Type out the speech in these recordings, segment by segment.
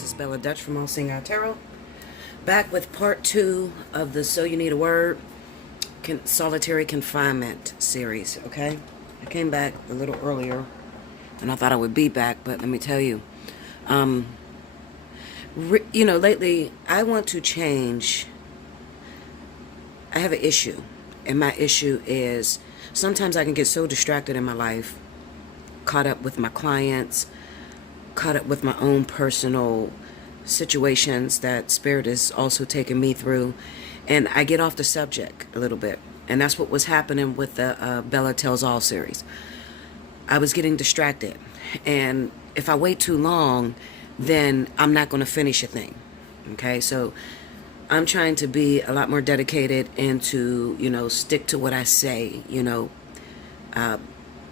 This is Bella Dutch from Allseeingeyetarot. Back with part 2 of the So You Need a Word Solitary Confinement series, okay? I came back a little earlier, and I thought I would be back, but let me tell you, lately, I want to change. I have an issue, and my issue is sometimes I can get so distracted in my life, caught up with my clients, caught up with my own personal situations that Spirit is also taking me through, and I get off the subject a little bit. And that's what was happening with the Bella Tells All series. I was getting distracted, and if I wait too long, then I'm not going to finish a thing. Okay, so I'm trying to be a lot more dedicated and to, stick to what I say,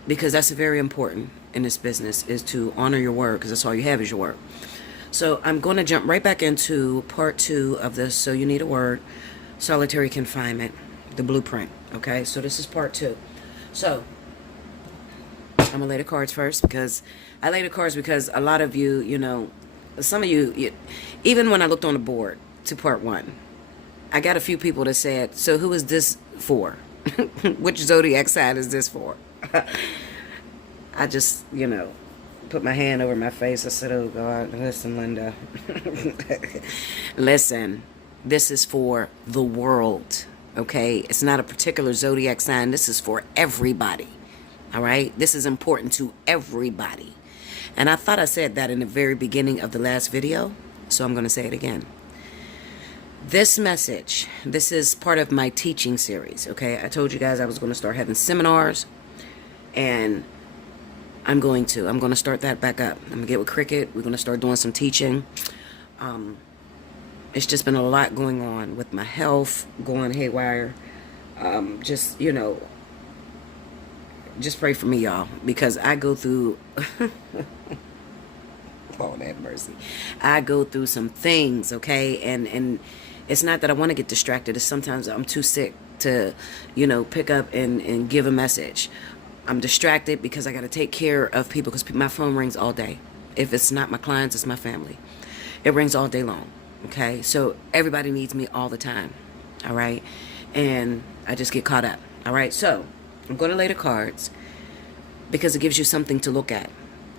because that's very important in this business, is to honor your word, because that's all you have is your word. So I'm going to jump right back into part 2 of this So You Need a Word Solitary Confinement, the blueprint. Okay, so this is part 2. So I'm going to lay the cards first, because I lay the cards because a lot of you, some of you, even when I looked on the board to part 1, I got a few people that said, so who is this for? Which zodiac sign is this for? I just, put my hand over my face. I said, oh, God, listen, Linda. Listen, this is for the world, okay? It's not a particular zodiac sign. This is for everybody, all right? This is important to everybody. And I thought I said that in the very beginning of the last video, so I'm going to say it again. This message, this is part of my teaching series, okay? I told you guys I was going to start having seminars, and I'm going to start that back up. I'm going to get with Cricket. We're going to start doing some teaching. It's just been a lot going on with my health, going haywire. Just pray for me, y'all, because I go through, Lord have mercy. I go through some things, okay? And it's not that I want to get distracted. It's sometimes I'm too sick to, pick up and give a message. I'm distracted because I got to take care of people, because my phone rings all day. If it's not my clients, it's my family. It rings all day long, okay? So everybody needs me all the time, all right? And I just get caught up, all right? So I'm going to lay the cards because it gives you something to look at.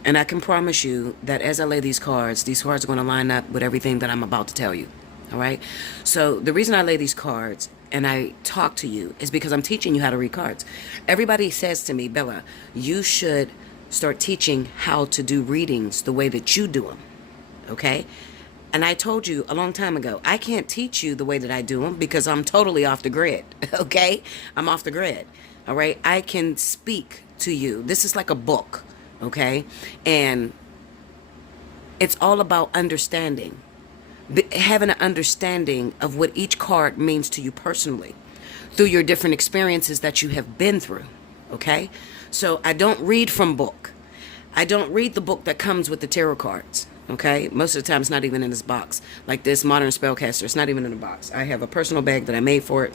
And I can promise you that as I lay these cards are going to line up with everything that I'm about to tell you, all right? So the reason I lay these cards and I talk to you is because I'm teaching you how to read cards. Everybody says to me, Bella, you should start teaching how to do readings the way that you do them, okay? And I told you a long time ago, I can't teach you the way that I do them because I'm totally off the grid, okay? I'm off the grid, all right? I can speak to you. This is like a book, okay? And it's all about understanding. Having an understanding of what each card means to you personally through your different experiences that you have been through, okay? So I don't read from book. I don't read the book that comes with the tarot cards, okay? Most of the time it's not even in this box. Like this Modern Spellcaster, it's not even in the box. I have a personal bag that I made for it.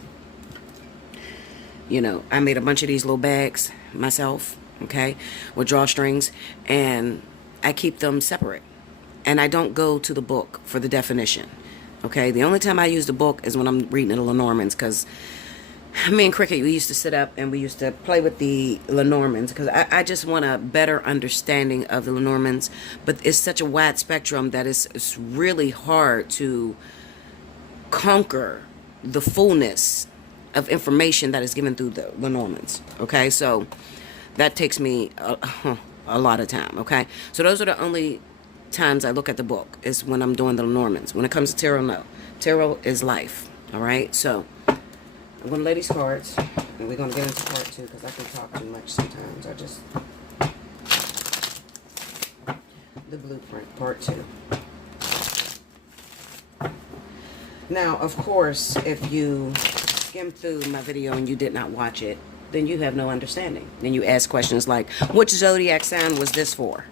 I made a bunch of these little bags myself, okay, with drawstrings, and I keep them separate. And I don't go to the book for the definition, okay? The only time I use the book is when I'm reading the Lenormands, because me and Cricket, we used to sit up and we used to play with the Lenormands, because I just want a better understanding of the Lenormands. But it's such a wide spectrum that it's really hard to conquer the fullness of information that is given through the Lenormands, okay? So that takes me a lot of time, okay? So those are the only times I look at the book, is when I'm doing the Lenormands. When it comes to tarot, no. Tarot is life, all right? So I'm going to lay these cards, and we're going to get into part 2, because I can talk too much sometimes. The blueprint, part 2. Now, of course, if you skim through my video and you did not watch it, then you have no understanding. Then you ask questions like, which zodiac sign was this for?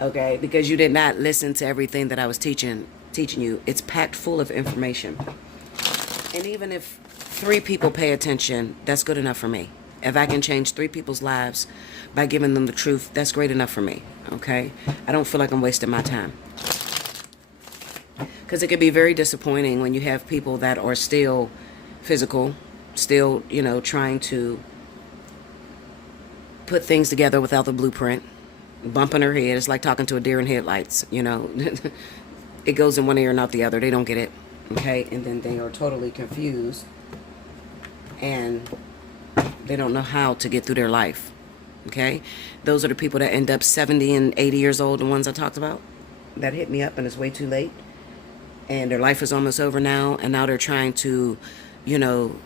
Okay, because you did not listen to everything that I was teaching you. It's packed full of information. And even if 3 people pay attention, that's good enough for me. If I can change 3 people's lives by giving them the truth, that's great enough for me, okay? I don't feel like I'm wasting my time. Because it can be very disappointing when you have people that are still physical, still, you know, trying to put things together without the blueprint, bumping her head. It's like talking to a deer in headlights, you know. It goes in one ear and out the other. They don't get it, okay? And then they are totally confused, and they don't know how to get through their life, okay? Those are the people that end up 70 and 80 years old, the ones I talked about, that hit me up and it's way too late. And their life is almost over now, and now they're trying to, you know,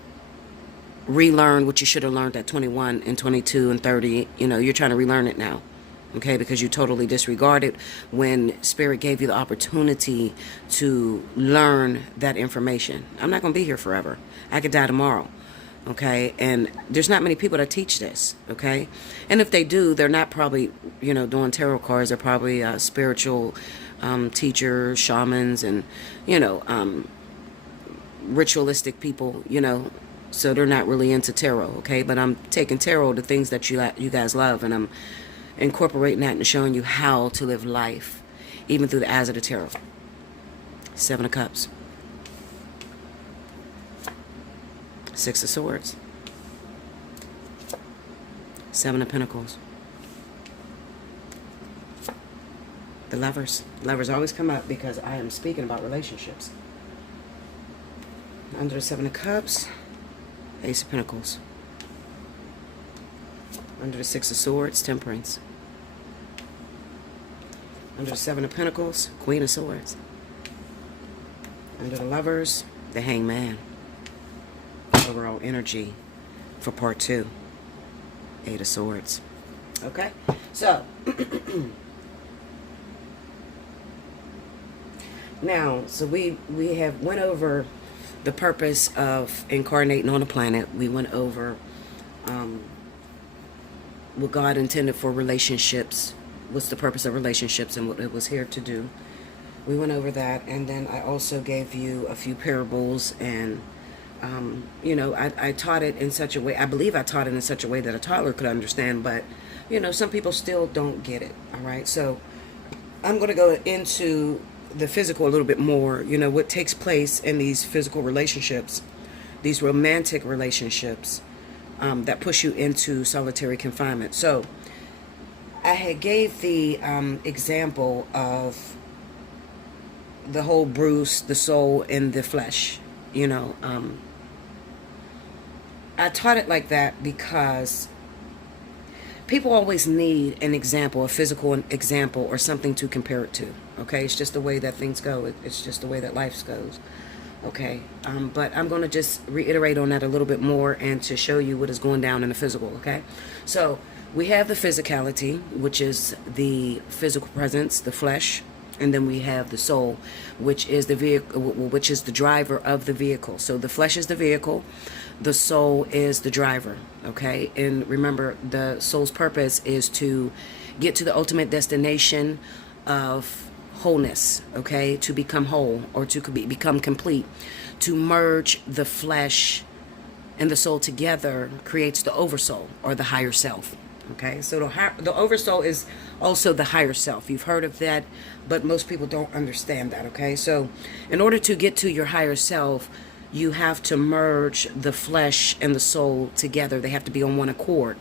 relearn what you should have learned at 21 and 22 and 30. You know, you're trying to relearn it now, okay, because you totally disregarded when Spirit gave you the opportunity to learn that information. I'm not going to be here forever. I could die tomorrow, okay, and there's not many people that teach this, okay, and if they do, they're not probably, you know, doing tarot cards. They're probably spiritual teachers, shamans, and, you know, ritualistic people, you know, so they're not really into tarot, okay? But I'm taking tarot, the things that you guys love, and I'm incorporating that and showing you how to live life, even through the eyes of the tarot. 7 of Cups. 6 of Swords. 7 of Pentacles. The Lovers. Lovers always come up because I am speaking about relationships. Under the 7 of Cups, Ace of Pentacles. Under the 6 of Swords, Temperance. Under the 7 of Pentacles, Queen of Swords. Under the Lovers, the Hangman. Overall energy for part 2, 8 of Swords. Okay, so now, so we have went over the purpose of incarnating on the planet. We went over what God intended for relationships, what's the purpose of relationships, and what it was here to do. We went over that, and then I also gave you a few parables, and you know, I taught it in such a way, I believe I taught it in such a way that a toddler could understand, but, you know, some people still don't get it, all right? So I'm going to go into the physical a little bit more, you know, what takes place in these physical relationships, these romantic relationships that push you into solitary confinement. So I had gave the example of the whole Bruce, the soul, and the flesh, you know. I taught it like that because people always need an example, a physical example, or something to compare it to. Okay, it's just the way that things go. It's just the way that life goes. Okay, but I'm going to just reiterate on that a little bit more and to show you what is going down in the physical. Okay, so we have the physicality, which is the physical presence, the flesh, and then we have the soul, which is the vehicle, which is the driver of the vehicle. So the flesh is the vehicle, the soul is the driver. Okay, and remember, the soul's purpose is to get to the ultimate destination of wholeness, okay, to become whole, or to become complete. To merge the flesh and the soul together creates the oversoul, or the higher self. Okay, so the oversoul is also the higher self. You've heard of that, but most people don't understand that. Okay, so in order to get to your higher self, you have to merge the flesh and the soul together. They have to be on one accord.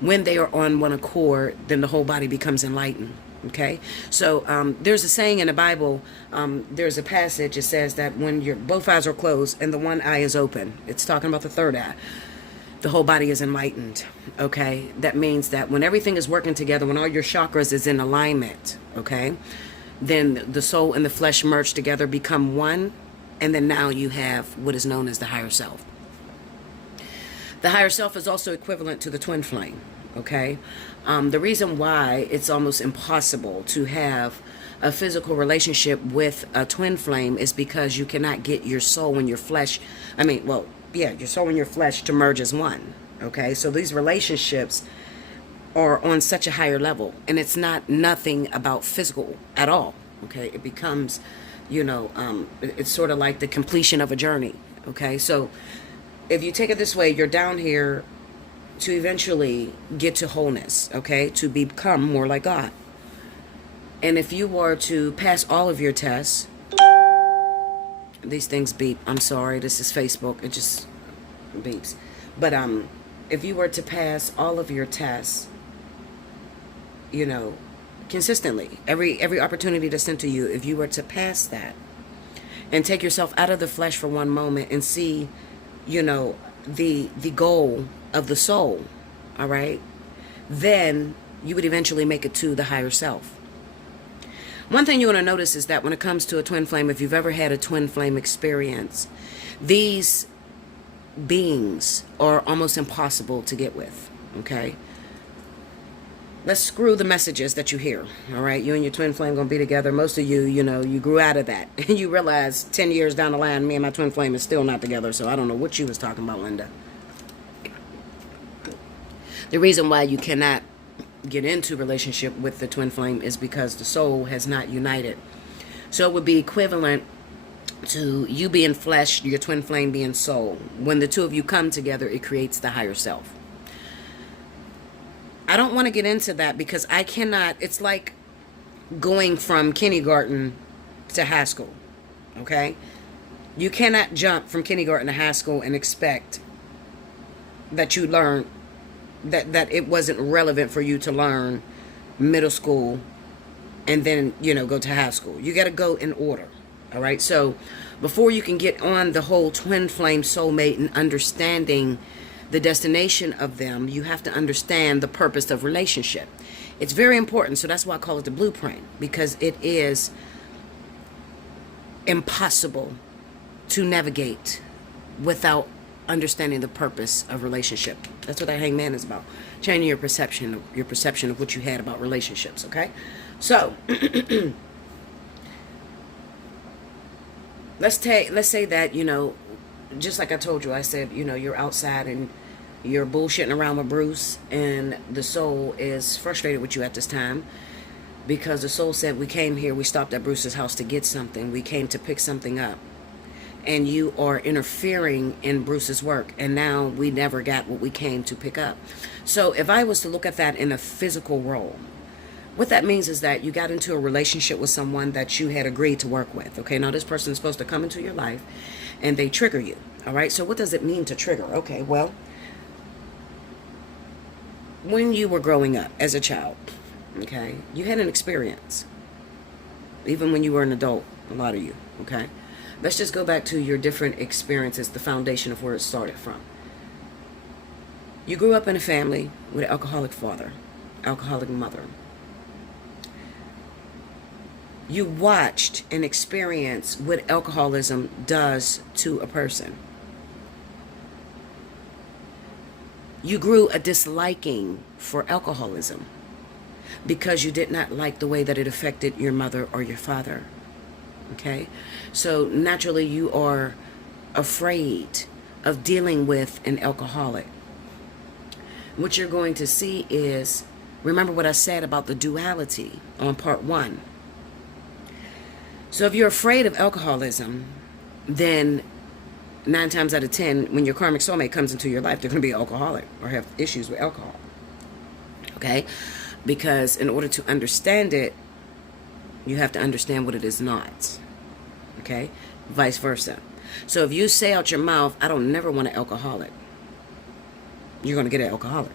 When they are on one accord, then the whole body becomes enlightened. Okay, so there's a saying in the Bible, there's a passage, it says that when both eyes are closed and the one eye is open, it's talking about the third eye, the whole body is enlightened. Okay, that means that when everything is working together, when all your chakras is in alignment, okay, then the soul and the flesh merge together, become one, and then now you have what is known as the higher self. The higher self is also equivalent to the twin flame. Okay, the reason why it's almost impossible to have a physical relationship with a twin flame is because you cannot get your soul and your flesh, your soul and your flesh to merge as one. Okay, so these relationships are on such a higher level, and it's nothing about physical at all. Okay, it becomes, it's sort of like the completion of a journey. Okay, so if you take it this way, you're down here to eventually get to wholeness, okay? To become more like God. And if you were to pass all of your tests, these things beep. I'm sorry, this is Facebook. It just beeps. But if you were to pass all of your tests, you know, consistently, every opportunity that's sent to you, if you were to pass that and take yourself out of the flesh for one moment and see, you know, the goal of the soul, all right, then you would eventually make it to the higher self. One thing you're going to notice is that when it comes to a twin flame, if you've ever had a twin flame experience, these beings are almost impossible to get with, okay? Let's screw the messages that you hear, all right? You and your twin flame going to be together. Most of you, you know, you grew out of that. And you realize 10 years down the line, me and my twin flame is still not together, so I don't know what you was talking about, Linda. The reason why you cannot get into relationship with the twin flame is because the soul has not united. So it would be equivalent to you being flesh, your twin flame being soul. When the two of you come together, it creates the higher self. I don't want to get into that because I cannot. It's like going from kindergarten to high school, okay? You cannot jump from kindergarten to high school and expect that you learn that it wasn't relevant for you to learn middle school and then, you know, go to high school. You got to go in order, all right? So before you can get on the whole twin flame soulmate and understanding the destination of them, you have to understand the purpose of relationship. It's very important. So that's why I call it the blueprint, because it is impossible to navigate without understanding the purpose of relationship. That's what that hangman is about. Changing your perception of what you had about relationships, okay? So let's say that, you know, just like I told you, I said, you know, you're outside and you're bullshitting around with Bruce, and the soul is frustrated with you at this time because the soul said, we came here, we stopped at Bruce's house to get something, we came to pick something up, and you are interfering in Bruce's work, and now we never got what we came to pick up. So if I was to look at that in a physical role, what that means is that you got into a relationship with someone that you had agreed to work with. Okay, now this person is supposed to come into your life and they trigger you. All right, so what does it mean to trigger? Okay, well, when you were growing up as a child, okay, you had an experience. Even when you were an adult, a lot of you, okay? Let's just go back to your different experiences, the foundation of where it started from. You grew up in a family with an alcoholic father, alcoholic mother. You watched and experienced what alcoholism does to a person. You grew a disliking for alcoholism because you did not like the way that it affected your mother or your father. Okay? So naturally you are afraid of dealing with an alcoholic. What you're going to see is, remember what I said about the duality on part 1. So if you're afraid of alcoholism, then 9 times out of 10, when your karmic soulmate comes into your life, they're going to be an alcoholic or have issues with alcohol. Okay? Because in order to understand it, you have to understand what it is not. Okay? Vice versa. So if you say out your mouth, I don't never want an alcoholic, you're going to get an alcoholic.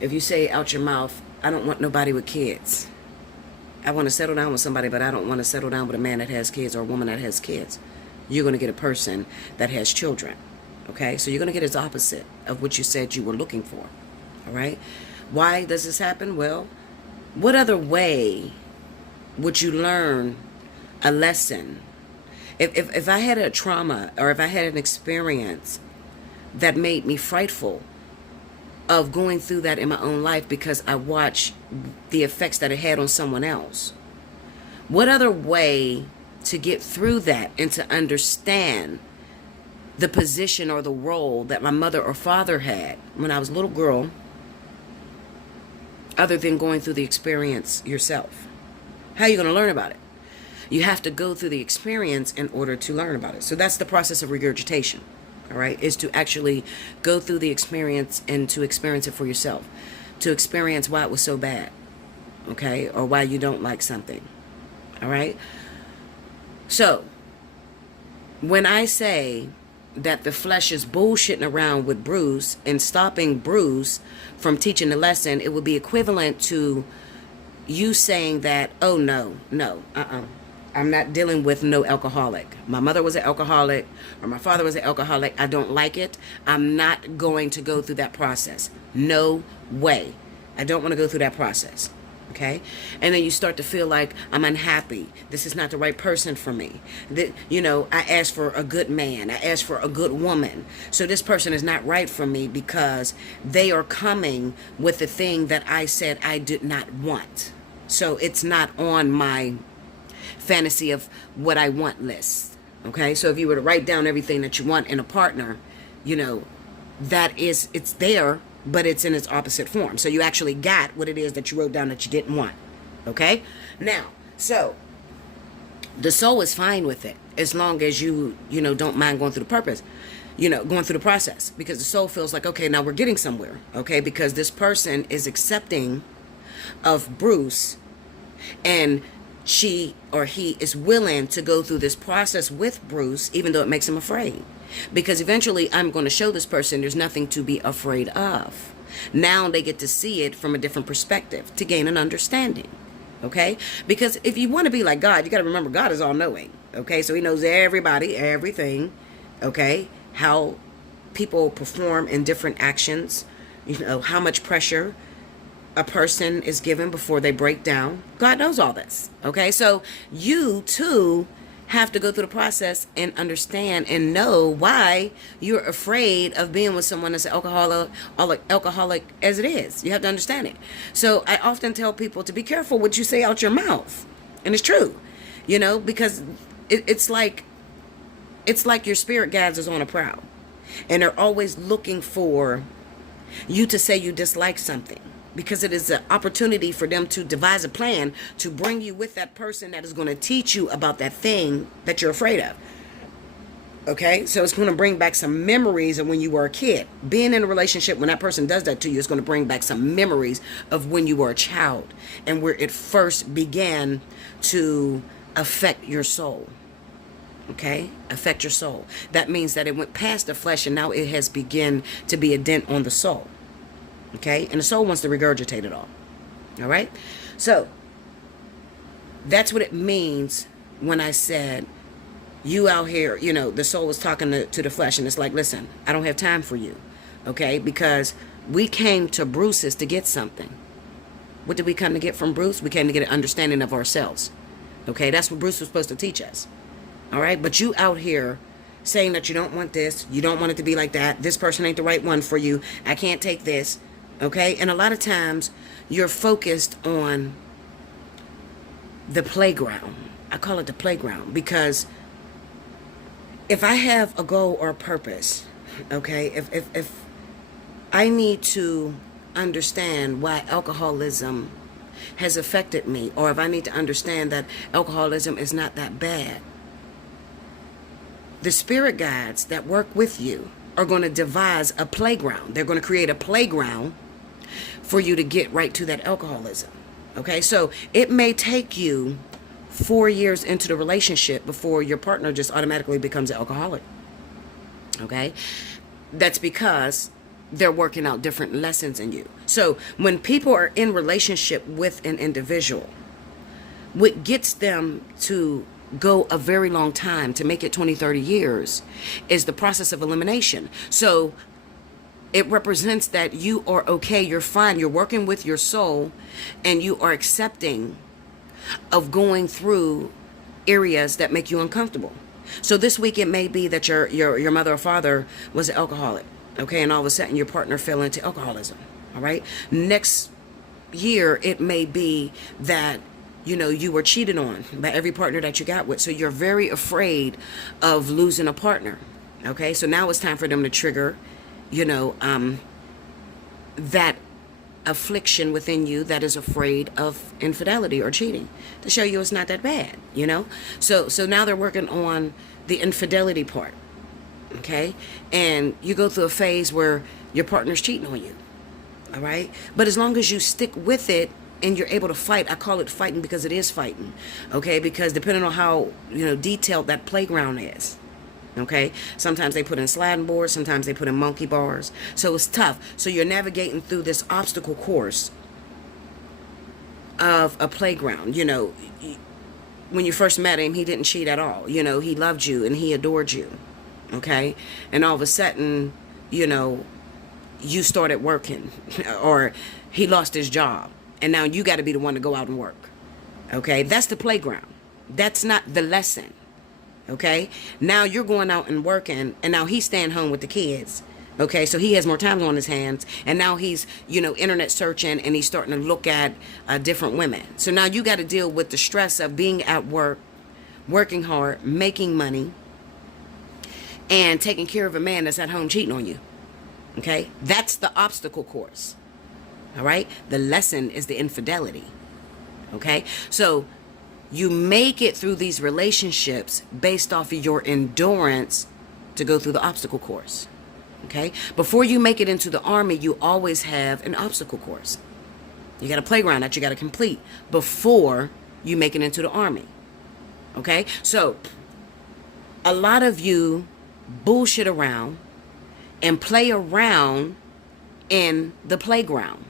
If you say out your mouth, I don't want nobody with kids, I want to settle down with somebody, but I don't want to settle down with a man that has kids or a woman that has kids, you're going to get a person that has children. Okay? So you're going to get its opposite of what you said you were looking for. All right? Why does this happen? Well, what other way would you learn a lesson? If I had a trauma or if I had an experience that made me frightful of going through that in my own life because I watched the effects that it had on someone else, what other way to get through that and to understand the position or the role that my mother or father had when I was a little girl, other than going through the experience yourself? How are you going to learn about it? You have to go through the experience in order to learn about it. So that's the process of regurgitation. all right, is to actually go through the experience and to experience it for yourself, to experience why it was so bad, okay, or why you don't like something, all right? So, when I say that the flesh is bullshitting around with Bruce and stopping Bruce from teaching the lesson, it would be equivalent to you saying that, oh, no, I'm not dealing with no alcoholic. My mother was an alcoholic, or my father was an alcoholic. I don't like it. I'm not going to go through that process. No way. I don't want to go through that process. Okay? And then you start to feel like I'm unhappy. This is not the right person for me. That, I asked for a good man. I asked for a good woman. So this person is not right for me because they are coming with the thing that I said I did not want. So it's not on my fantasy of what I want list. Okay? So if you were to write down everything that you want in a partner, it's there, but it's in its opposite form. So you actually got what it is that you wrote down that you didn't want. Okay? Now, so the soul is fine with it as long as you don't mind going through going through the process, because the soul feels like, okay, now we're getting somewhere. Okay? Because this person is accepting of Bruce, and she or he is willing to go through this process with Bruce, even though it makes him afraid. Because eventually I'm going to show this person there's nothing to be afraid of. Now they get to see it from a different perspective to gain an understanding. Okay? Because if you want to be like God, you got to remember God is all knowing. Okay? So he knows everybody, everything. Okay? How people perform in different actions. How much pressure a person is given before they break down. God knows all this. Okay? So you too have to go through the process and understand and know why you're afraid of being with someone that's alcoholic as it is. You have to understand it. So I often tell people to be careful what you say out your mouth. And it's true, because it's like your spirit guides is on a prowl, and they're always looking for you to say you dislike something, because it is an opportunity for them to devise a plan to bring you with that person that is going to teach you about that thing that you're afraid of. Okay? So it's going to bring back some memories of when you were a kid. Being in a relationship, when that person does that to you, it's going to bring back some memories of when you were a child and where it first began to affect your soul. Okay? Affect your soul. That means that it went past the flesh and now it has begun to be a dent on the soul. Okay? And the soul wants to regurgitate it all. All right? So, that's what it means when I said, you out here, the soul is talking to the flesh, and it's like, listen, I don't have time for you. Okay? Because we came to Bruce's to get something. What did we come to get from Bruce? We came to get an understanding of ourselves. Okay? That's what Bruce was supposed to teach us. All right? But you out here saying that you don't want this, you don't want it to be like that, this person ain't the right one for you, I can't take this. Okay? And a lot of times you're focused on the playground. I call it the playground because if I have a goal or a purpose, okay, if I need to understand why alcoholism has affected me, or if I need to understand that alcoholism is not that bad, the spirit guides that work with you are going to devise a playground. They're going to create a playground for you to get right to that alcoholism. Okay, so it may take you 4 years into the relationship before your partner just automatically becomes an alcoholic. Okay, that's because they're working out different lessons in you. So when people are in relationship with an individual, what gets them to go a very long time, to make it 20, 30 years, is the process of elimination. So it represents that you are okay, you're fine, you're working with your soul, and you are accepting of going through areas that make you uncomfortable. So this week it may be that your mother or father was an alcoholic, okay, and all of a sudden your partner fell into alcoholism, all right? Next year it may be that you were cheated on by every partner that you got with, so you're very afraid of losing a partner, okay? So now it's time for them to trigger that affliction within you that is afraid of infidelity or cheating, to show you it's not that bad, So now they're working on the infidelity part, Okay? And you go through a phase where your partner's cheating on you. All right? But as long as you stick with it and you're able to fight, I call it fighting because it is fighting. Okay? Because depending on how, detailed that playground is. Okay? Sometimes they put in sliding boards, sometimes they put in monkey bars. So it's tough. So you're navigating through this obstacle course of a playground. When you first met him, he didn't cheat at all. He loved you and he adored you. Okay? And all of a sudden, you started working or he lost his job. And now you got to be the one to go out and work. Okay? That's the playground. That's not the lesson. Okay? Now you're going out and working and now he's staying home with the kids. Okay? So he has more time on his hands and now he's, internet searching and he's starting to look at different women. So now you got to deal with the stress of being at work, working hard, making money, and taking care of a man that's at home cheating on you. Okay? That's the obstacle course. All right? The lesson is the infidelity. Okay? So you make it through these relationships based off of your endurance to go through the obstacle course. Okay? Before you make it into the army, you always have an obstacle course. You got a playground that you got to complete before you make it into the army. Okay? So a lot of you bullshit around and play around in the playground.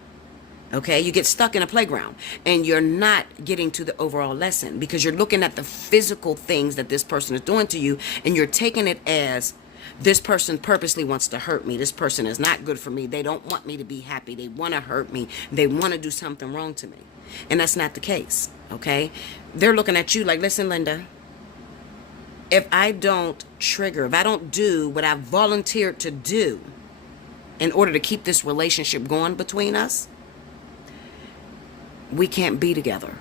Okay, you get stuck in a playground and you're not getting to the overall lesson because you're looking at the physical things that this person is doing to you and you're taking it as this person purposely wants to hurt me. This person is not good for me. They don't want me to be happy. They want to hurt me. They want to do something wrong to me. And that's not the case. Okay, they're looking at you like, listen, Linda, if I don't trigger, if I don't do what I volunteered to do in order to keep this relationship going between us, we can't be together.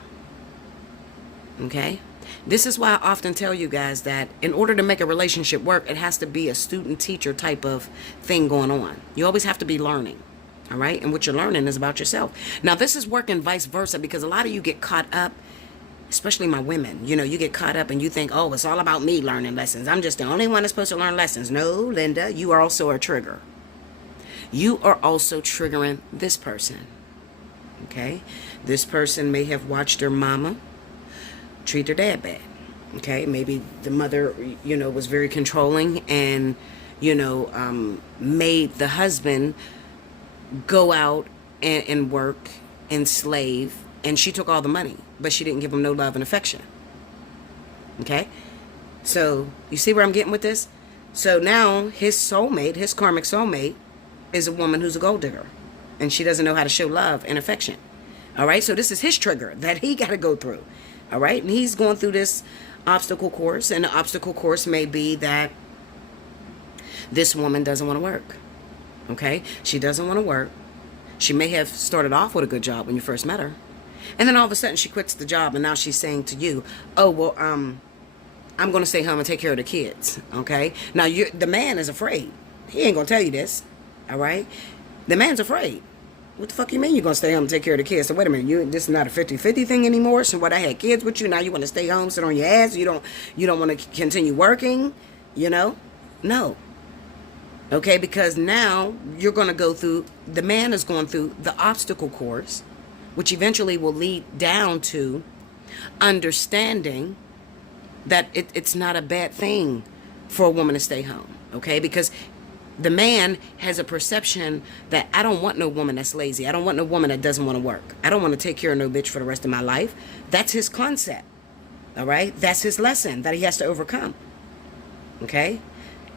Okay? This is why I often tell you guys that in order to make a relationship work, it has to be a student-teacher type of thing going on. You always have to be learning. All right? And what you're learning is about yourself. Now, this is working vice versa because a lot of you get caught up, especially my women. You get caught up and you think, oh, it's all about me learning lessons. I'm just the only one that's supposed to learn lessons. No, Linda, you are also a trigger. You are also triggering this person. Okay? This person may have watched their mama treat their dad bad. Okay? Maybe the mother, was very controlling and, made the husband go out and work and slave, and she took all the money, but she didn't give him no love and affection. Okay? So, you see where I'm getting with this? So now his soulmate, his karmic soulmate, is a woman who's a gold digger. And she doesn't know how to show love and affection. All right? So this is his trigger that he got to go through. All right? And he's going through this obstacle course. And the obstacle course may be that this woman doesn't want to work. Okay? She doesn't want to work. She may have started off with a good job when you first met her. And then all of a sudden she quits the job and now she's saying to you, oh, well, I'm going to stay home and take care of the kids. Okay? Now, the man is afraid. He ain't going to tell you this. All right? The man's afraid. What the fuck you mean you're going to stay home and take care of the kids? So wait a minute, this is not a 50-50 thing anymore? So what, I had kids with you, now you want to stay home, sit on your ass? You don't want to continue working? No. Okay, because now you're going to go through, the man is going through the obstacle course, which eventually will lead down to understanding that it's not a bad thing for a woman to stay home. Okay, because the man has a perception that I don't want no woman that's lazy. I don't want no woman that doesn't want to work. I don't want to take care of no bitch for the rest of my life. That's his concept. All right? That's his lesson that he has to overcome. Okay?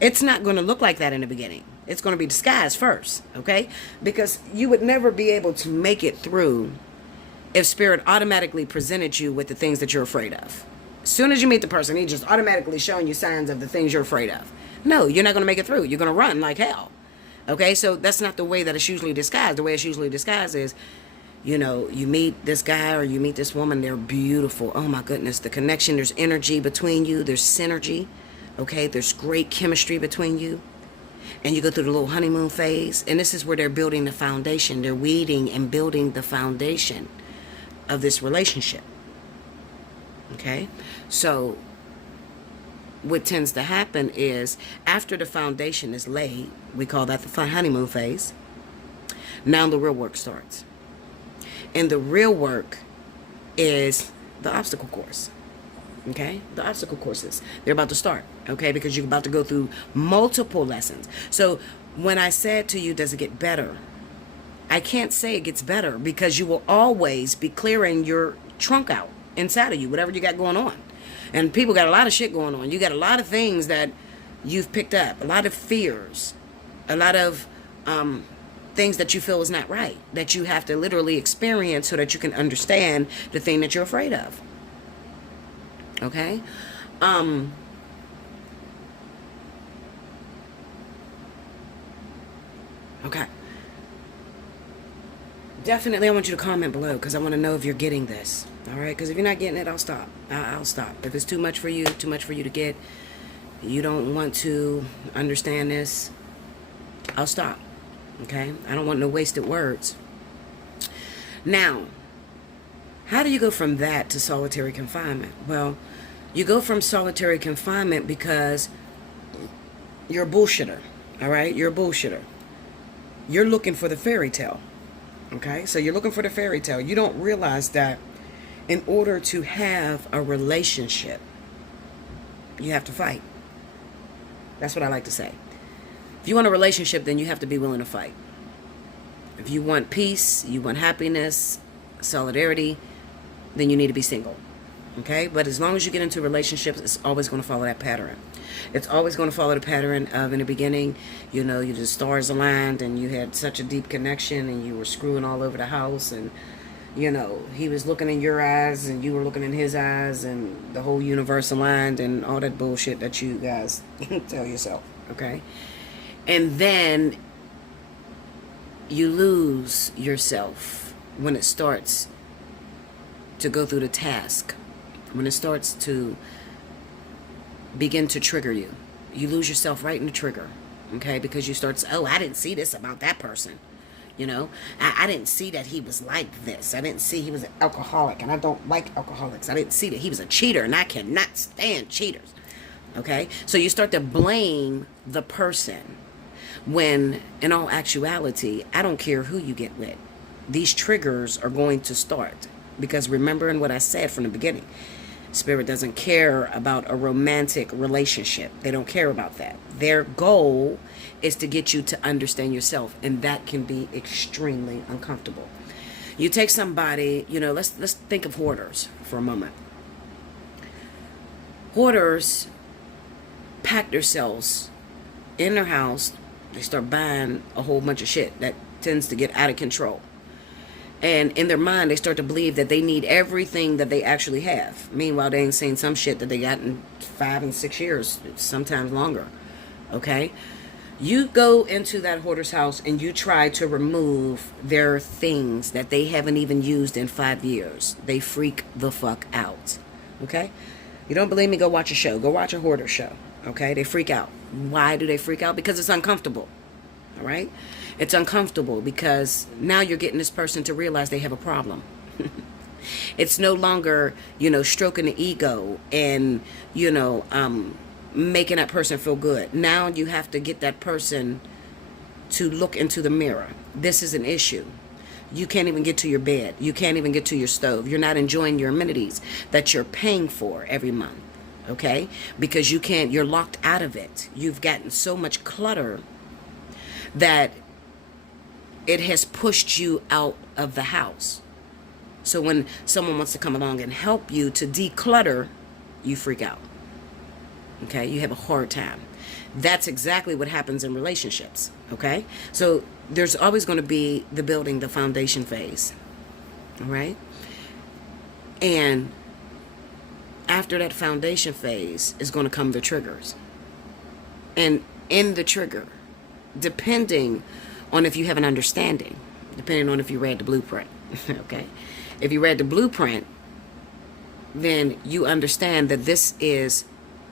It's not going to look like that in the beginning. It's going to be disguised first. Okay? Because you would never be able to make it through if Spirit automatically presented you with the things that you're afraid of. As soon as you meet the person, he's just automatically showing you signs of the things you're afraid of. No, you're not going to make it through. You're going to run like hell. Okay, so that's not the way that it's usually disguised. The way it's usually disguised is, you meet this guy or you meet this woman. They're beautiful. Oh, my goodness. The connection, there's energy between you. There's synergy. Okay, there's great chemistry between you. And you go through the little honeymoon phase. And this is where they're building the foundation. They're weeding and building the foundation of this relationship. Okay, so what tends to happen is after the foundation is laid, we call that the honeymoon phase. Now the real work starts. And the real work is the obstacle course. Okay? The obstacle courses. They're about to start. Okay? Because you're about to go through multiple lessons. So when I said to you, does it get better? I can't say it gets better because you will always be clearing your trunk out inside of you, whatever you got going on. And people got a lot of shit going on. You got a lot of things that you've picked up, a lot of fears, a lot of things that you feel is not right, that you have to literally experience so that you can understand the thing that you're afraid of. Okay? Okay. Definitely I want you to comment below because I want to know if you're getting this. All right? Because if you're not getting it, I'll stop. I'll stop. If it's too much for you to get, you don't want to understand this, I'll stop. Okay? I don't want no wasted words. Now, how do you go from that to solitary confinement? Well, you go from solitary confinement because you're a bullshitter. All right? You're a bullshitter. You're looking for the fairy tale. Okay? So you're looking for the fairy tale. You don't realize that in order to have a relationship, you have to fight. That's what I like to say. If you want a relationship, then you have to be willing to fight. If you want peace, you want happiness, solidarity, then you need to be single. Okay? But as long as you get into relationships, it's always going to follow that pattern. It's always going to follow the pattern of, in the beginning, you know, the stars aligned and you had such a deep connection and you were screwing all over the house and, you know, he was looking in your eyes and you were looking in his eyes and the whole universe aligned and all that bullshit that you guys tell yourself. Okay? And then you lose yourself when it starts to go through the task. When it starts to begin to trigger you. You lose yourself right in the trigger. Okay? Because you start to, oh, I didn't see this about that person. You know? I didn't see that he was like this. I didn't see he was an alcoholic. And I don't like alcoholics. I didn't see that he was a cheater. And I cannot stand cheaters. Okay? So you start to blame the person. When, in all actuality, I don't care who you get with. These triggers are going to start. Because remembering what I said from the beginning. Spirit doesn't care about a romantic relationship. They don't care about that. Their goal is to get you to understand yourself. And that can be extremely uncomfortable. You take somebody, you know, let's think of hoarders for a moment. Hoarders pack themselves in their house. They start buying a whole bunch of shit that tends to get out of control. And in their mind, they start to believe that they need everything that they actually have. Meanwhile, they ain't seen some shit that they got in 5 and 6 years, sometimes longer. Okay? You go into that hoarder's house and you try to remove their things that they haven't even used in 5 years. They freak the fuck out. Okay? You don't believe me? Go watch a show. Go watch a hoarder show. Okay? They freak out. Why do they freak out? Because it's uncomfortable. All right? It's uncomfortable because now you're getting this person to realize they have a problem. It's no longer, you know, stroking the ego and, you know, making that person feel good. Now you have to get that person to look into the mirror. This is an issue. You can't even get to your bed. You can't even get to your stove. You're not enjoying your amenities that you're paying for every month. Okay? Because you're locked out of it. You've gotten so much clutter that it has pushed you out of the house. So when someone wants to come along and help you to declutter, you freak out. Okay? You have a hard time. That's exactly what happens in relationships. Okay? So there's always going to be the building, the foundation phase. All right? And after that foundation phase is going to come the triggers. And in the trigger, depending on if you have an understanding, depending on if you read the blueprint. Okay? If you read the blueprint, then you understand that this is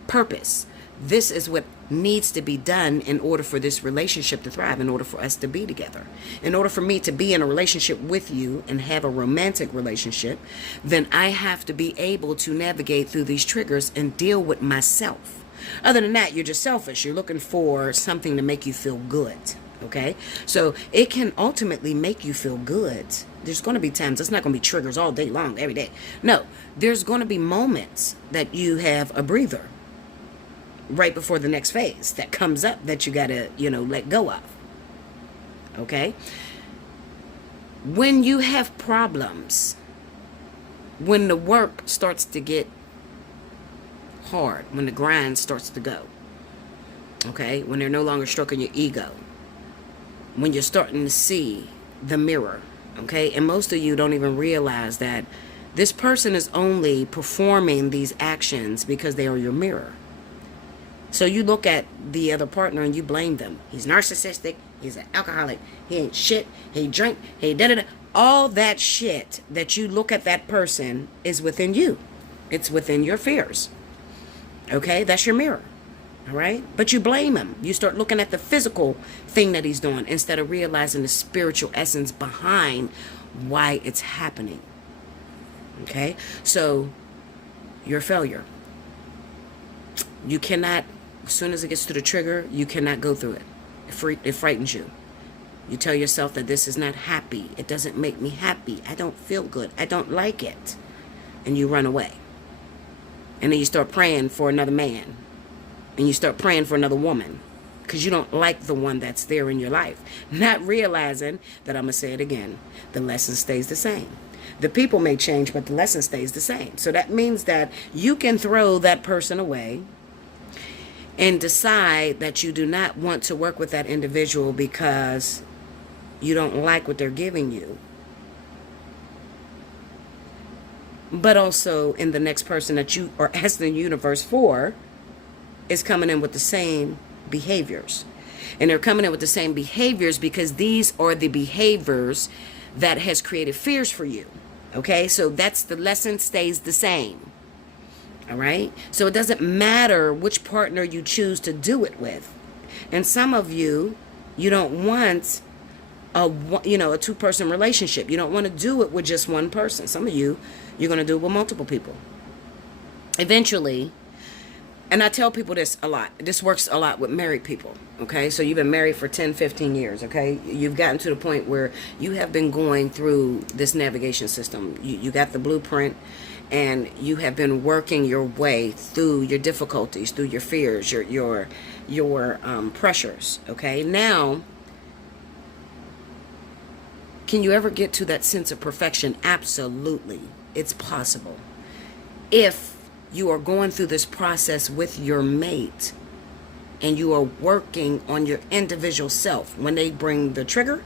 purpose. This is what needs to be done in order for this relationship to thrive, in order for us to be together. In order for me to be in a relationship with you and have a romantic relationship, then I have to be able to navigate through these triggers and deal with myself. Other than that, you're just selfish. You're looking for something to make you feel good. Okay? So it can ultimately make you feel good. There's going to be times, it's not going to be triggers all day long, every day. No, there's going to be moments that you have a breather right before the next phase that comes up that you got to, let go of. Okay? When you have problems, when the work starts to get hard, when the grind starts to go, okay, when they're no longer stroking your ego, when you're starting to see the mirror, okay, and most of you don't even realize that this person is only performing these actions because they are your mirror. So you look at the other partner and you blame them. He's narcissistic. He's an alcoholic. He ain't shit. He drink. He da-da-da. All that shit that you look at that person is within you. It's within your fears. Okay? That's your mirror. All right? But you blame him. You start looking at the physical thing that he's doing instead of realizing the spiritual essence behind why it's happening. Okay? So, you're a failure. You cannot, as soon as it gets to the trigger, you cannot go through it. It frightens you. You tell yourself that this is not happy. It doesn't make me happy. I don't feel good. I don't like it. And you run away. And then you start praying for another man. And you start praying for another woman. Because you don't like the one that's there in your life. Not realizing that, I'm going to say it again, the lesson stays the same. The people may change, but the lesson stays the same. So that means that you can throw that person away and decide that you do not want to work with that individual because you don't like what they're giving you. But also, in the next person that you are asking the universe for is coming in with the same behaviors. And they're coming in with the same behaviors because these are the behaviors that has created fears for you. Okay? So that's the lesson stays the same. All right? So it doesn't matter which partner you choose to do it with. And some of you, you don't want a two-person relationship. You don't want to do it with just one person. Some of you, you're going to do it with multiple people. Eventually, and I tell people this a lot. This works a lot with married people. Okay? So you've been married for 10, 15 years. Okay? You've gotten to the point where you have been going through this navigation system. You got the blueprint. And you have been working your way through your difficulties, through your fears, your pressures. Okay, now, can you ever get to that sense of perfection? Absolutely, it's possible. If you are going through this process with your mate, and you are working on your individual self, when they bring the trigger,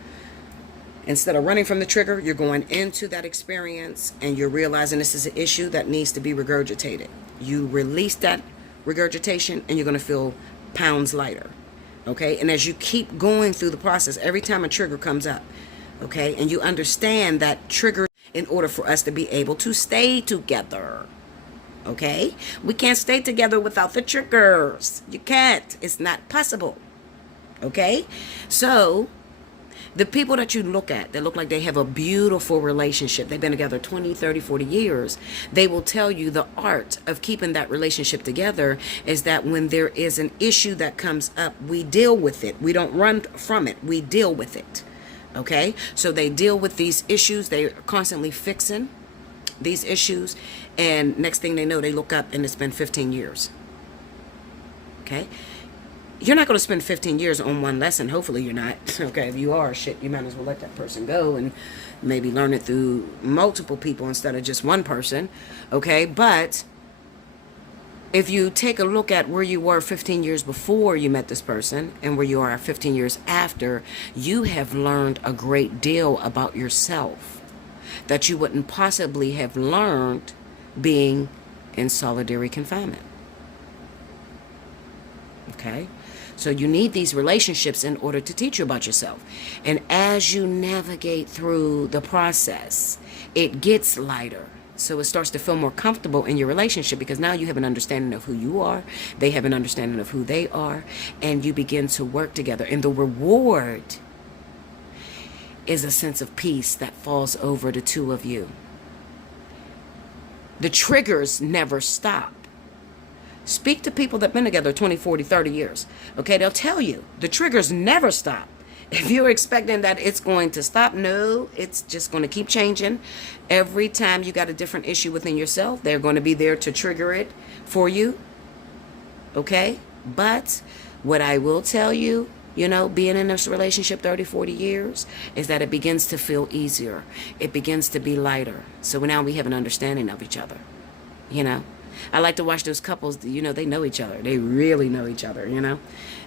instead of running from the trigger, you're going into that experience and you're realizing this is an issue that needs to be regurgitated. You release that regurgitation and you're going to feel pounds lighter. Okay? And as you keep going through the process, every time a trigger comes up, okay, and you understand that trigger in order for us to be able to stay together. Okay? We can't stay together without the triggers. You can't. It's not possible. Okay? So, the people that you look at that look like they have a beautiful relationship, they've been together 20, 30, 40 years, they will tell you the art of keeping that relationship together is that when there is an issue that comes up, we deal with it. We don't run from it. We deal with it. Okay? So they deal with these issues. They're constantly fixing these issues. And next thing they know, they look up and it's been 15 years. Okay? You're not going to spend 15 years on one lesson. Hopefully you're not. Okay, if you are, shit, you might as well let that person go and maybe learn it through multiple people instead of just one person. Okay, but if you take a look at where you were 15 years before you met this person and where you are 15 years after, you have learned a great deal about yourself that you wouldn't possibly have learned being in solitary confinement. Okay? So you need these relationships in order to teach you about yourself. And as you navigate through the process, it gets lighter. So it starts to feel more comfortable in your relationship because now you have an understanding of who you are. They have an understanding of who they are. And you begin to work together. And the reward is a sense of peace that falls over the two of you. The triggers never stop. Speak to people that have been together 20, 40, 30 years. Okay, they'll tell you the triggers never stop. If you're expecting that it's going to stop, no, it's just going to keep changing. Every time you got a different issue within yourself, they're going to be there to trigger it for you. Okay? But what I will tell you, being in this relationship 30, 40 years, is that it begins to feel easier. It begins to be lighter. So now we have an understanding of each other. I like to watch those couples, they know each other. They really know each other,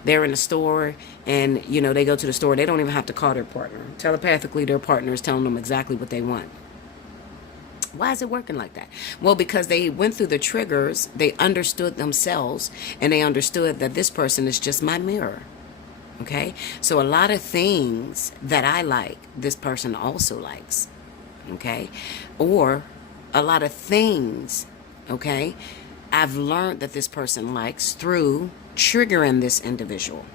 They're in the store and, they go to the store. They don't even have to call their partner. Telepathically, their partner is telling them exactly what they want. Why is it working like that? Well, because they went through the triggers, they understood themselves, and they understood that this person is just my mirror. Okay? So a lot of things that I like, this person also likes. Okay? Or a lot of things, okay, I've learned that this person likes through triggering this individual.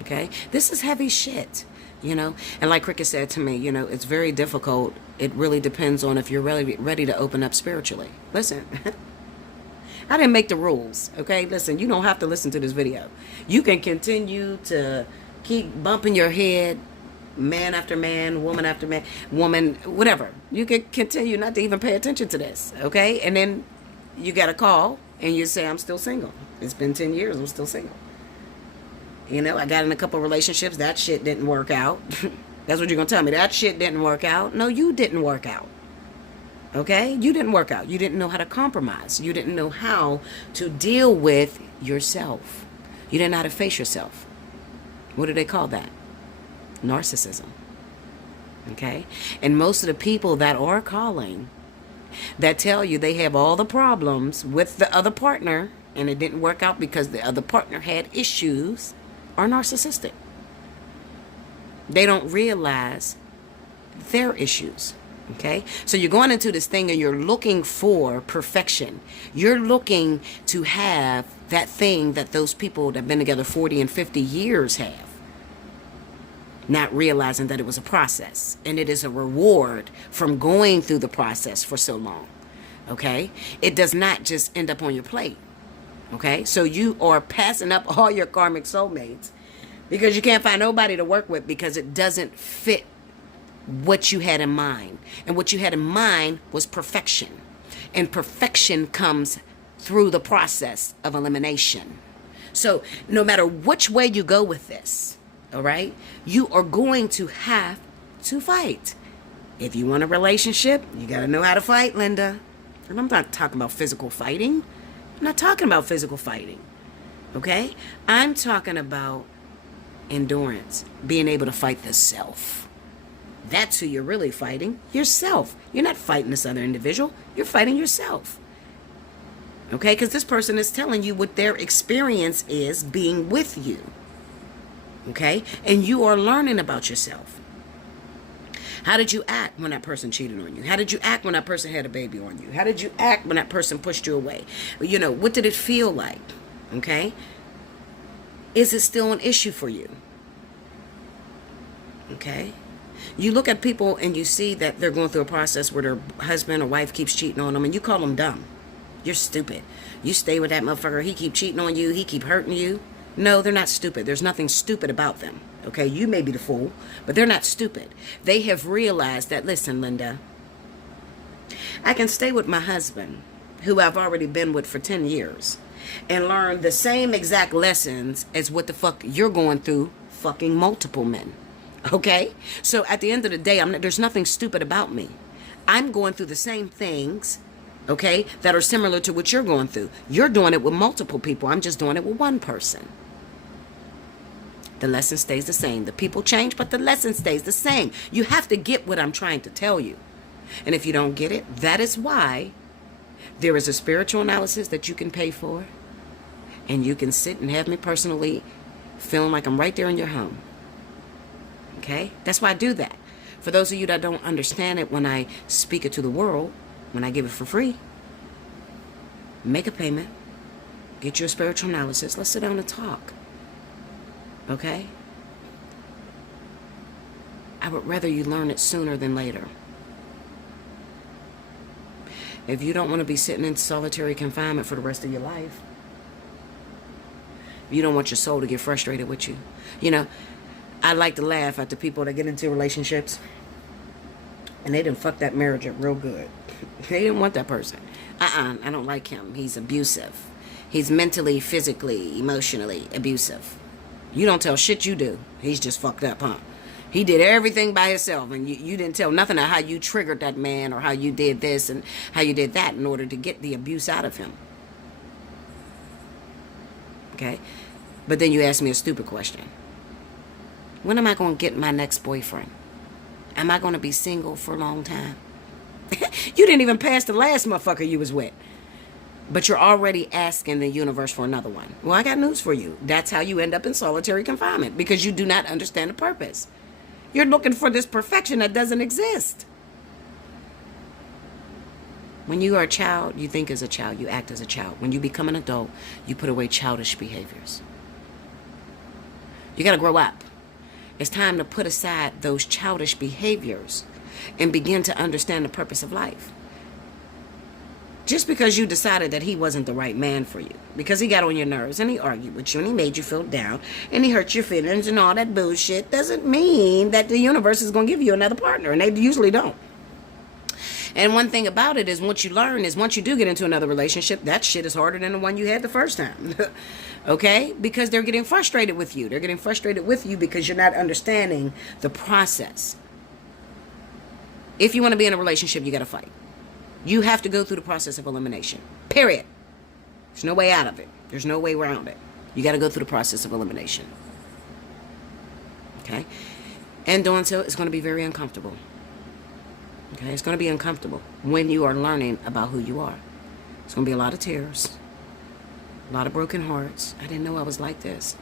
Okay? This is heavy shit, And like Cricket said to me, it's very difficult. It really depends on if you're really ready to open up spiritually. Listen, I didn't make the rules, okay? Listen, you don't have to listen to this video. You can continue to keep bumping your head, man after man, woman after man, woman, whatever. You can continue not to even pay attention to this, okay? And then you got a call and you say, I'm still single. It's been 10 years, I'm still single. I got in a couple relationships, that shit didn't work out. That's what you're going to tell me. That shit didn't work out. No, you didn't work out. Okay? You didn't work out. You didn't know how to compromise. You didn't know how to deal with yourself. You didn't know how to face yourself. What do they call that? Narcissism. Okay? And most of the people that are calling that tell you they have all the problems with the other partner and it didn't work out because the other partner had issues are narcissistic. They don't realize their issues. Okay? So you're going into this thing and you're looking for perfection. You're looking to have that thing that those people that have been together 40 and 50 years have. Not realizing that it was a process. And it is a reward from going through the process for so long. Okay? It does not just end up on your plate. Okay? So you are passing up all your karmic soulmates because you can't find nobody to work with because it doesn't fit what you had in mind. And what you had in mind was perfection. And perfection comes through the process of elimination. So no matter which way you go with this, all right, you are going to have to fight. If you want a relationship, you got to know how to fight, Linda. And I'm not talking about physical fighting. I'm not talking about physical fighting. Okay? I'm talking about endurance, being able to fight the self. That's who you're really fighting, yourself. You're not fighting this other individual. You're fighting yourself. Okay? Because this person is telling you what their experience is being with you. Okay? And you are learning about yourself. How did you act when that person cheated on you? How did you act when that person had a baby on you? How did you act when that person pushed you away? What did it feel like? Okay? Is it still an issue for you? Okay? You look at people and you see that they're going through a process where their husband or wife keeps cheating on them and you call them dumb. You're stupid. You stay with that motherfucker. He keep cheating on you. He keep hurting you. No, they're not stupid. There's nothing stupid about them. Okay, you may be the fool, but they're not stupid. They have realized that, listen, Linda, I can stay with my husband, who I've already been with for 10 years, and learn the same exact lessons as what the fuck you're going through fucking multiple men. Okay? So at the end of the day, there's nothing stupid about me. I'm going through the same things, okay, that are similar to what you're going through. You're doing it with multiple people. I'm just doing it with one person. The lesson stays the same. The people change, but the lesson stays the same. You have to get what I'm trying to tell you. And if you don't get it, that is why there is a spiritual analysis that you can pay for. And you can sit and have me personally feeling like I'm right there in your home. Okay? That's why I do that. For those of you that don't understand it when I speak it to the world, when I give it for free, make a payment, get you a spiritual analysis. Let's sit down and talk. Okay? I would rather you learn it sooner than later. If you don't want to be sitting in solitary confinement for the rest of your life, you don't want your soul to get frustrated with you. You know, I like to laugh at the people that get into relationships and they didn't fuck that marriage up real good. They didn't want that person. I don't like him. He's abusive. He's mentally, physically, emotionally abusive. You don't tell shit you do. He's just fucked up, huh? He did everything by himself, and you didn't tell nothing of how you triggered that man or how you did this and how you did that in order to get the abuse out of him. Okay? But then you ask me a stupid question. When am I going to get my next boyfriend? Am I going to be single for a long time? You didn't even pass the last motherfucker you was with. But you're already asking the universe for another one. Well, I got news for you. That's how you end up in solitary confinement, because you do not understand the purpose. You're looking for this perfection that doesn't exist. When you are a child, you think as a child, you act as a child. When you become an adult, you put away childish behaviors. You got to grow up. It's time to put aside those childish behaviors and begin to understand the purpose of life. Just because you decided that he wasn't the right man for you, because he got on your nerves and he argued with you and he made you feel down and he hurt your feelings and all that bullshit, doesn't mean that the universe is going to give you another partner, and they usually don't. And one thing about it is, once you learn is, once you do get into another relationship, that shit is harder than the one you had the first time. Okay? Because they're getting frustrated with you. They're getting frustrated with you because you're not understanding the process. If you want to be in a relationship, you got to fight. You have to go through the process of elimination. Period. There's no way out of it. There's no way around it. You got to go through the process of elimination. Okay? And doing so is going to be very uncomfortable. Okay? It's going to be uncomfortable when you are learning about who you are. It's going to be a lot of tears. A lot of broken hearts. I didn't know I was like this.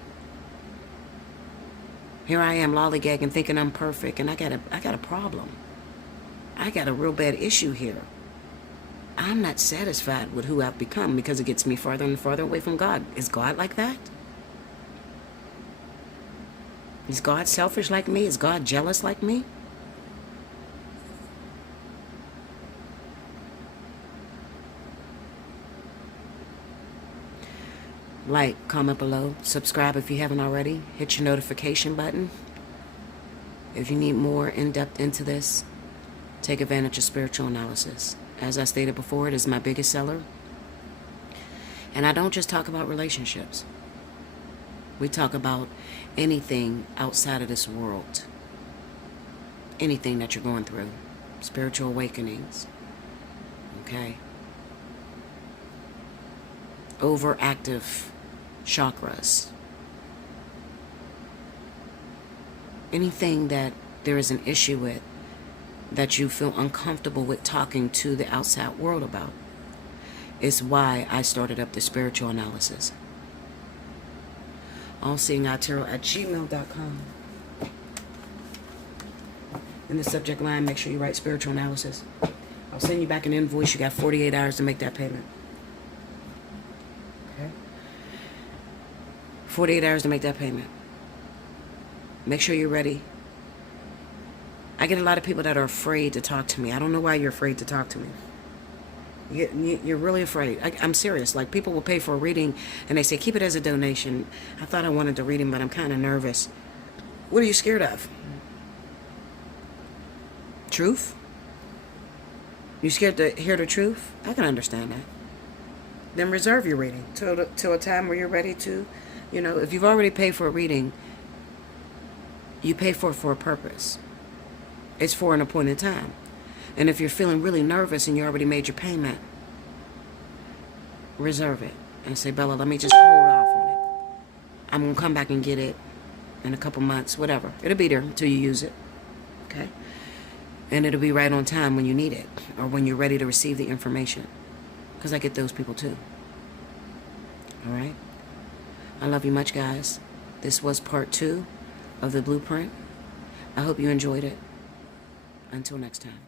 Here I am lollygagging, thinking I'm perfect, and I got a problem. I got a real bad issue here. I'm not satisfied with who I've become because it gets me farther and farther away from God. Is God like that? Is God selfish like me? Is God jealous like me? Like, comment below, subscribe if you haven't already, hit your notification button. If you need more in-depth into this, take advantage of spiritual analysis. As I stated before, it is my biggest seller. And I don't just talk about relationships. We talk about anything outside of this world. Anything that you're going through. Spiritual awakenings. Okay? Overactive chakras. Anything that there is an issue with, that you feel uncomfortable with talking to the outside world about, is why I started up the spiritual analysis. Allseeingeyetarot@gmail.com. In the subject line, make sure you write spiritual analysis. I'll send you back an invoice. You got 48 hours to make that payment. Okay? 48 hours to make that payment. Make sure you're ready. I get a lot of people that are afraid to talk to me. I don't know why you're afraid to talk to me. You're really afraid. I'm serious. Like, people will pay for a reading and they say, keep it as a donation. I thought I wanted the reading, but I'm kind of nervous. What are you scared of? Truth? You scared to hear the truth? I can understand that. Then reserve your reading till a time where you're ready to, if you've already paid for a reading, you pay for it for a purpose. It's for an appointed time. And if you're feeling really nervous and you already made your payment, reserve it and say, Bella, let me just hold off on it. I'm going to come back and get it in a couple months, whatever. It'll be there until you use it. Okay? And it'll be right on time when you need it, or when you're ready to receive the information. Because I get those people too. All right? I love you much, guys. This was part 2 of the blueprint. I hope you enjoyed it. Until next time.